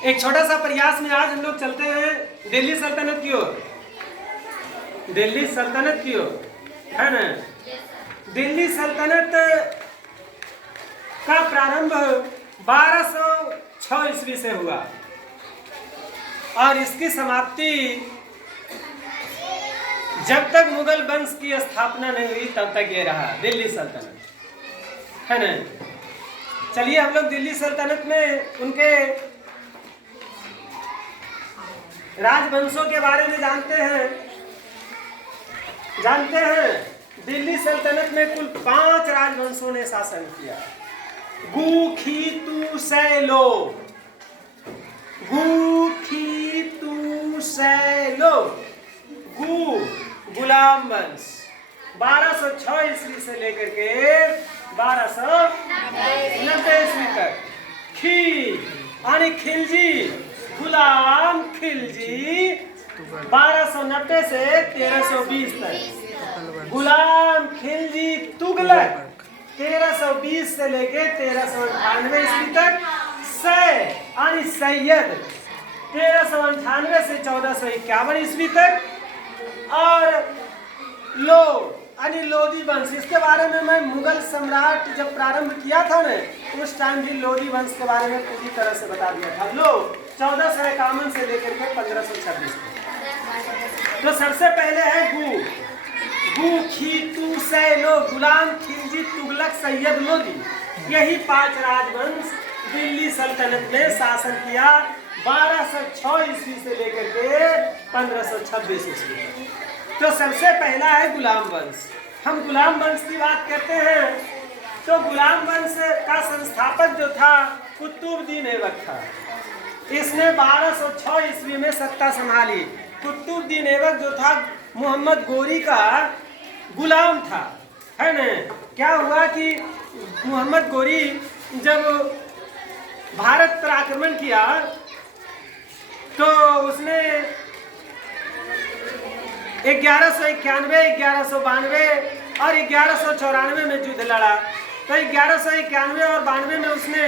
एक छोटा सा प्रयास में आज हम लोग चलते हैं दिल्ली सल्तनत की ओर। दिल्ली सल्तनत की ओर, है ना। दिल्ली सल्तनत का प्रारंभ 1206 ईस्वी से हुआ और इसकी समाप्ति जब तक मुगल वंश की स्थापना नहीं हुई तब तक ये रहा दिल्ली सल्तनत, है ना। चलिए हम लोग दिल्ली सल्तनत में उनके राजवंशों के बारे में जानते हैं। दिल्ली सल्तनत में कुल 5 राजवंशों ने शासन किया। गु, खी, तू, सैलो। गु, खी, तू, सैलो। गु गुलाम वंश 1206 ईस्वी से लेकर के 1290 ईस्वी तक। खी यानी खिलजी, गुलाम खिलजी 1290 से 1320 तक। गुलाम खिलजी तुगलक 1320 से लेके 1398 ईस्वी तक। यानी सैयद 1398 से 1451 ईस्वी तक। और लो यानी लोधी वंश, इसके बारे में मैं मुगल सम्राट जब प्रारंभ किया था ना उस टाइम भी लोधी वंश के बारे में पूरी तरह से बता दिया था। लो 1451 से लेकर के 1526 तक। तो सबसे पहले है गु, खी, तू, सैलो, गुलाम खिलजी तुगलक सैयद लोधी। यही 5 राजवंश दिल्ली सल्तनत में शासन किया 1206 ईस्वी से लेकर के 1526 ईस्वी तक। तो सबसे पहला है गुलाम वंश। हम गुलाम वंश की बात करते हैं तो गुलाम वंश का संस्थापक जो था कुतुबुद्दीन ऐबक था। इसने 1206 ईस्वी में सत्ता संभाली। कुतुबुद्दीन ऐबक जो था मोहम्मद गोरी का गुलाम था, है ना। क्या हुआ कि मोहम्मद गोरी जब भारत पर आक्रमण किया तो उसने 1191, 1192 और 1194 में युद्ध लड़ा। तो 1191 और 92 में उसने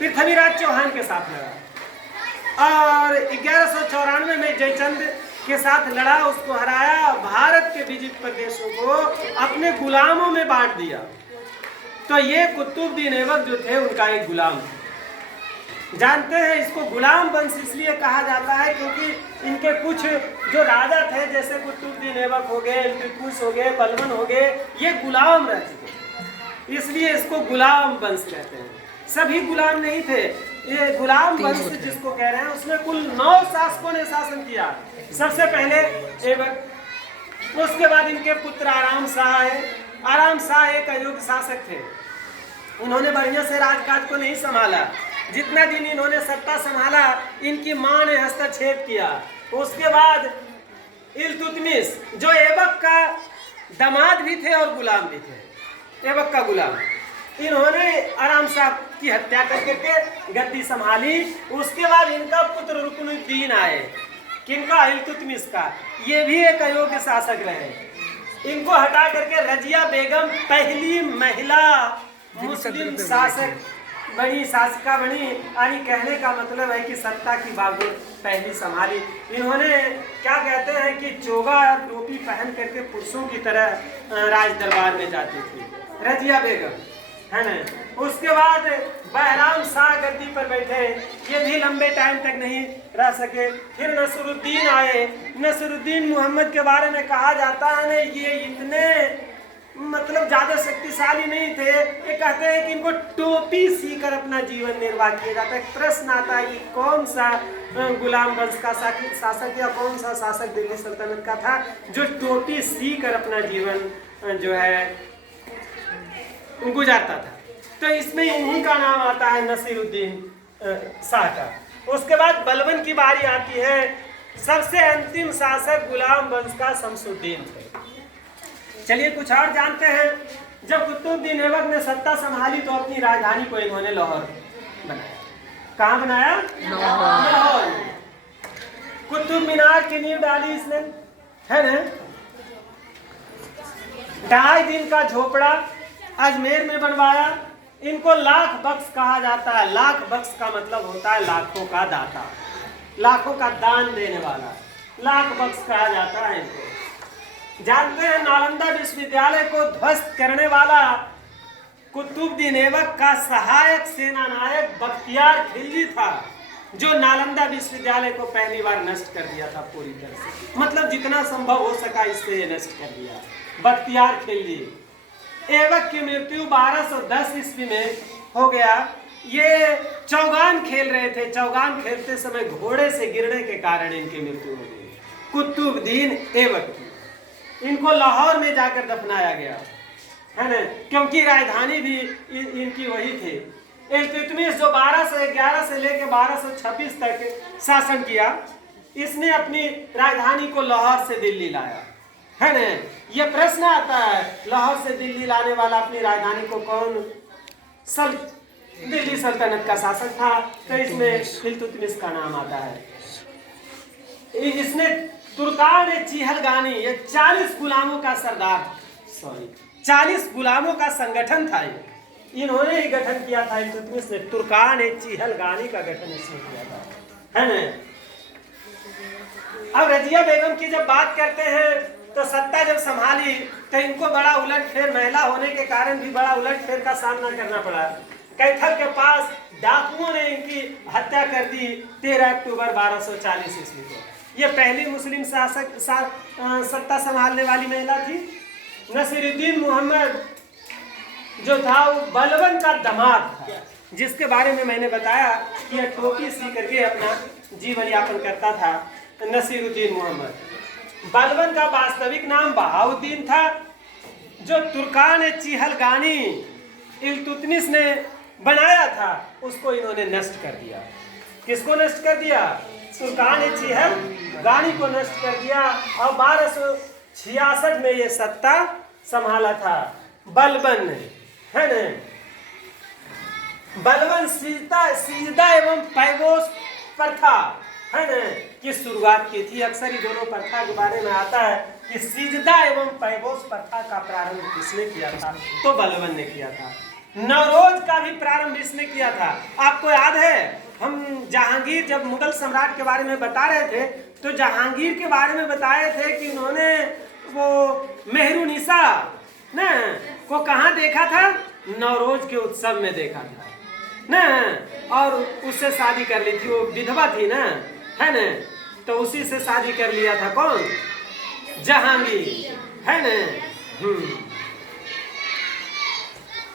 पृथ्वीराज चौहान के साथ लड़ा और 1194 में जयचंद के साथ लड़ा, उसको हराया। भारत के विजित प्रदेशों को अपने गुलामों में बांट दिया। तो ये कुतुबुद्दीन ऐबक जो थे उनका एक गुलाम था। जानते हैं इसको गुलाम वंश इसलिए कहा जाता है क्योंकि इनके कुछ जो राजा थे जैसे कुतुबुद्दीन ऐबक हो गए, इल्तुतमिश हो गए, बलबन हो गए, ये गुलाम रह चुके, इसलिए इसको गुलाम वंश कहते हैं। सभी गुलाम नहीं थे, ये गुलाम वंश जिसको कह रहे हैं उसमें कुल 9 शासकों ने शासन किया। सबसे पहले ऐबक, उसके बाद इनके पुत्र आराम शाह है। आराम शाह एक अयोग्य शासक थे, उन्होंने बढ़िया से राजकाज को नहीं संभाला। जितना दिन इन्होंने सत्ता संभाला इनकी मां ने हस्तक्षेप किया। उसके बाद इल्तुतमिश जो ऐबक का दामाद भी थे और गुलाम भी थे, ऐबक का गुलाम, इन्होंने आराम शाह की हत्या करके गद्दी संभाली। उसके बाद इनका पुत्र रुकनुद्दीन आए, किनका, इल्तुतमिश का। ये भी एक अयोग्य शासक रहे। इनको हटा करके रजिया बेगम पहली महिला मुस्लिम शासक बनी, शासिका बनी। यानी कहने का मतलब है कि सत्ता की बागडोर पहली संभाली। इन्होंने क्या कहते हैं कि चोगा और टोपी पहन करके पुरुषों की तरह राज दरबार में जाती थी, रजिया बेगम, है ना। उसके बाद बहराम शाह गद्दी पर बैठे, ये भी लंबे टाइम तक नहीं रह सके। फिर नसरुद्दीन आए। नसरुद्दीन मोहम्मद के बारे में कहा जाता है ना ये इतने मतलब ज्यादा शक्तिशाली नहीं थे। ये कहते हैं कि इनको टोपी सीकर अपना जीवन निर्वाह किया जाता है। प्रश्न आता है कि कौन सा गुलाम वंश का शासक या कौन सा शासक दिल्ली सल्तनत का था जो टोपी सीकर अपना जीवन जो है गुजारता था। तो इसमें इन्हीं का नाम आता है नसीरुद्दीन शाह का। उसके बाद बलबन की बारी आती है। सबसे अंतिम शासक गुलाम वंश का शमसुद्दीन थे। चलिए कुछ और जानते हैं। जब कुतुबुद्दीन ऐबक ने सत्ता संभाली तो अपनी राजधानी को इन्होंने लाहौर बनाया। कहाँ बनाया? लाहौर। कुतुब मीनार की नींव डाली इसने, है ना। 2.5 दिन का झोपड़ा अजमेर में बनवाया। इनको लाख बख्श कहा जाता है। लाख बख्श का मतलब होता है लाखों का दाता, लाखों का दान देने वाला, लाख बख्श कहा जाता है इनको। जानते हैं नालंदा विश्वविद्यालय को ध्वस्त करने वाला कुतुबुद्दीन ऐबक का सहायक सेना नायक बख्तियार खिलजी था, जो नालंदा विश्वविद्यालय को पहली बार नष्ट कर दिया था पूरी तरह से। मतलब जितना संभव हो सका इससे ये नष्ट कर दिया बख्तियार खिलजी। ऐबक की मृत्यु 1210 ईस्वी में हो गया। ये चौगान खेल रहे थे, चौगान खेलते समय घोड़े से गिरने के कारण इनकी मृत्यु हो गई, कुतुबुद्दीन ऐबक की। इनको लाहौर में जाकर दफनाया गया है ना, क्योंकि राजधानी भी इनकी वही थी। इल्तुतमिश जो 1211 से लेकर 1226 तक शासन किया, इसने अपनी राजधानी को लाहौर से दिल्ली लाया है ना। ये प्रश्न आता है लाहौर से दिल्ली लाने वाला अपनी राजधानी को कौन? दिल्ली सल्तनत का शासक था, तो इसमें इल्तुतमिश का नाम आता है। इसने तुर्कान चिहलगानी, ये 40 गुलामों का सरदार, 40 गुलामों का संगठन था। इन्होंने ही गठन किया था, इल्तुतमिश ने तुर्कान चिहलगानी का गठन इसने किया था, है ना। अब रजिया बेगम की जब बात करते हैं तो सत्ता जब संभाली तो इनको बड़ा उलटफेर, महिला होने के कारण भी बड़ा उलटफेर का सामना करना पड़ा। कैथल के पास डाकुओं ने इनकी हत्या कर दी 13 अक्टूबर 1240 ईस्वी को। ये पहली मुस्लिम शासक सत्ता संभालने वाली महिला थी। नसीरुद्दीन मोहम्मद जो था वो बलबन का दामाद था, जिसके बारे में मैंने बताया कि यह टोपी सी करके अपना जीवन यापन करता था। नसीरुद्दीन मोहम्मद बलबन का वास्तविक नाम बहाउद्दीन था, जो तुर्कान चिहलगानी इल्तुतमिश ने बनाया था उसको इन्होंने नष्ट कर दिया। किसको नष्ट कर दिया? तुर्कान चिहलगानी को नष्ट कर दिया। और 1266 में ये सत्ता संभाला था बलबन ने, है ना। बलबन सिजदा एवं पैगोस प्रथा, है ना, की शुरुआत की थी। अक्सर ही दोनों प्रथा के बारे में आता है कि सिजदा एवं पैगोस प्रथा का प्रारंभ किसने किया था? तो बलबन ने किया था। नवरोज का भी प्रारंभ इसने किया था। आपको याद है हम जहांगीर जब मुगल सम्राट के बारे में बता रहे थे तो जहांगीर के बारे में बताए थे कि उन्होंने वो मेहरुनिसा ना को कहाँ देखा था? नवरोज के उत्सव में देखा था ना, और उससे शादी कर ली थी। वो विधवा थी ना, है ना, तो उसी से शादी कर लिया था। कौन? जहांगीर, है ना।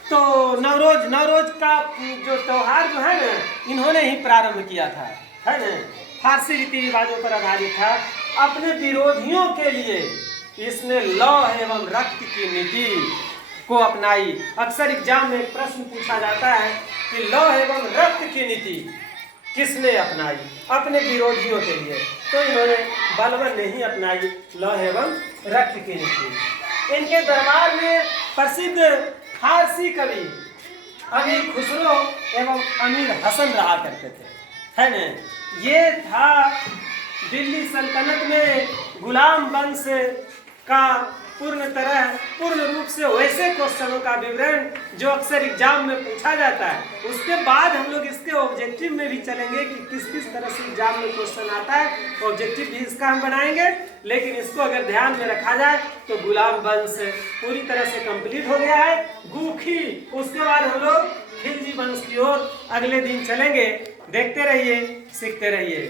तो नवरोज का जो त्योहार जो है ना, इन्होंने ही प्रारंभ किया था, है ना। फारसी रीति रिवाजों पर आधारित था। अपने विरोधियों के लिए इसने लौह एवं रक्त की नीति को अपनाई। अक्सर एग्जाम में एक प्रश्न पूछा जाता है कि लौह एवं रक्त की नीति किसने अपनाई अपने विरोधियों के लिए? तो इन्होंने बलबन ने ही अपनाई लौह एवं रक्त की नीति। इनके दरबार में प्रसिद्ध फारसी कवि अमीर खुसरो एवं अमीर हसन रहा करते थे, है ना। ये था दिल्ली सल्तनत में गुलाम वंश का पूर्ण रूप से वैसे क्वेश्चनों का विवरण जो अक्सर एग्जाम में पूछा जाता है। उसके बाद हम लोग इसके ऑब्जेक्टिव में भी चलेंगे कि किस किस तरह से एग्जाम में क्वेश्चन आता है। ऑब्जेक्टिव भी इसका हम बनाएंगे, लेकिन इसको अगर ध्यान में रखा जाए तो गुलाम वंश पूरी तरह से कंप्लीट हो गया है। गुखी, उसके बाद हम लोग खिलजी वंश की ओर अगले दिन चलेंगे। देखते रहिए, सीखते रहिए।